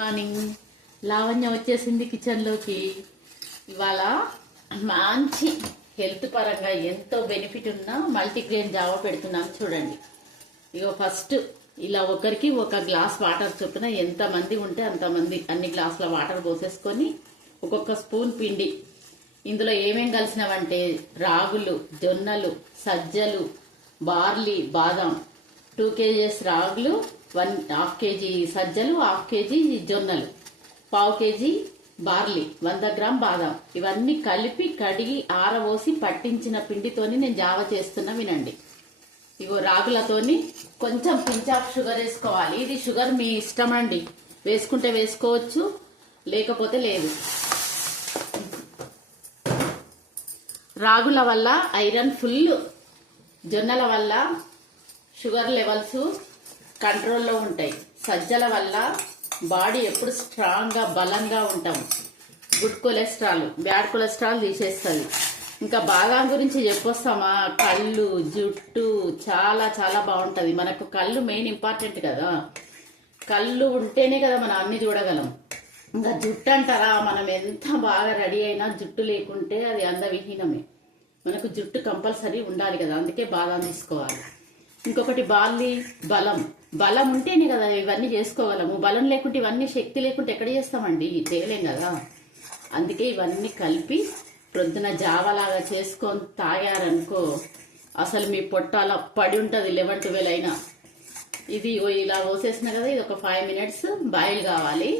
Morning. Lavanya వచ్చేసింది కిచెన్లోకి. ఇవాళ మంచి హెల్త్ పరంగా ఎంతో బెనిఫిట్ ఉన్న మల్టీగ్రెయిన్ జావా పెడుతున్నాను చూడండి. ఇగో ఫస్ట్ ఇలా ఒకరికి ఒక గ్లాస్ వాటర్ చొప్పున ఎంతమంది ఉంటే అంతమంది అన్ని గ్లాసుల వాటర్ పోసేసుకొని ఒక్కొక్క స్పూన్ పిండి. ఇందులో ఏమేం కలిసినవంటే రాగులు, జొన్నలు, సజ్జలు, బార్లీ, బాదాం, 2 kgs రాగులు, 1/2 kg సజ్జలు, 1/2 kg జొన్నలు, 1/4 kg బార్లీ, 100 గ్రామ్ బాదాం, ఇవన్నీ కలిపి కడిగి ఆరబోసి పట్టించిన పిండితోని నేను జావ చేస్తున్నా వినండి. ఇగో రాగులతోని కొంచెం పించ్ ఆఫ్ షుగర్ వేసుకోవాలి. ఇది షుగర్ మీ ఇష్టం అండి, వేసుకుంటే వేసుకోవచ్చు, లేకపోతే లేదు. రాగుల వల్ల ఐరన్ ఫుల్, జొన్నల వల్ల షుగర్ లెవెల్స్ కంట్రోల్లో ఉంటాయి, సజ్జల వల్ల బాడీ ఎప్పుడు స్ట్రాంగ్గా బలంగా ఉంటాం, గుడ్ కొలెస్ట్రాల్ బ్యాడ్ కొలెస్ట్రాల్ తీసేస్తుంది. ఇంకా బాదాం గురించి చెప్పొస్తామా, కళ్ళు, జుట్టు చాలా చాలా బాగుంటుంది. మనకు కళ్ళు మెయిన్ ఇంపార్టెంట్ కదా, కళ్ళు ఉంటేనే కదా మనం అన్ని చూడగలం. ఇంకా జుట్టు అంటారా, మనం ఎంత బాగా రెడీ అయినా జుట్టు లేకుంటే అది అందవిహీనమే. మనకు జుట్టు కంపల్సరీ ఉండాలి కదా, అందుకే బాదాం తీసుకోవాలి. ఇంకొకటి బార్లీ, బలం ఉంటేనే కదా ఇవన్నీ చేసుకోగలము. బలం లేకుంటే ఇవన్నీ శక్తి లేకుంటే ఎక్కడ చేస్తామండి, చేయలేం కదా. అందుకే ఇవన్నీ కలిపి ప్రొద్దున జావలాగా చేసుకొని తాగారనుకో అసలు మీ పొట్ట అలా పడి ఉంటుంది 11-12 అయినా. ఇది ఇలా పోసేసిన కదా, ఇది ఒక 5 minutes బాయిల్ కావాలి.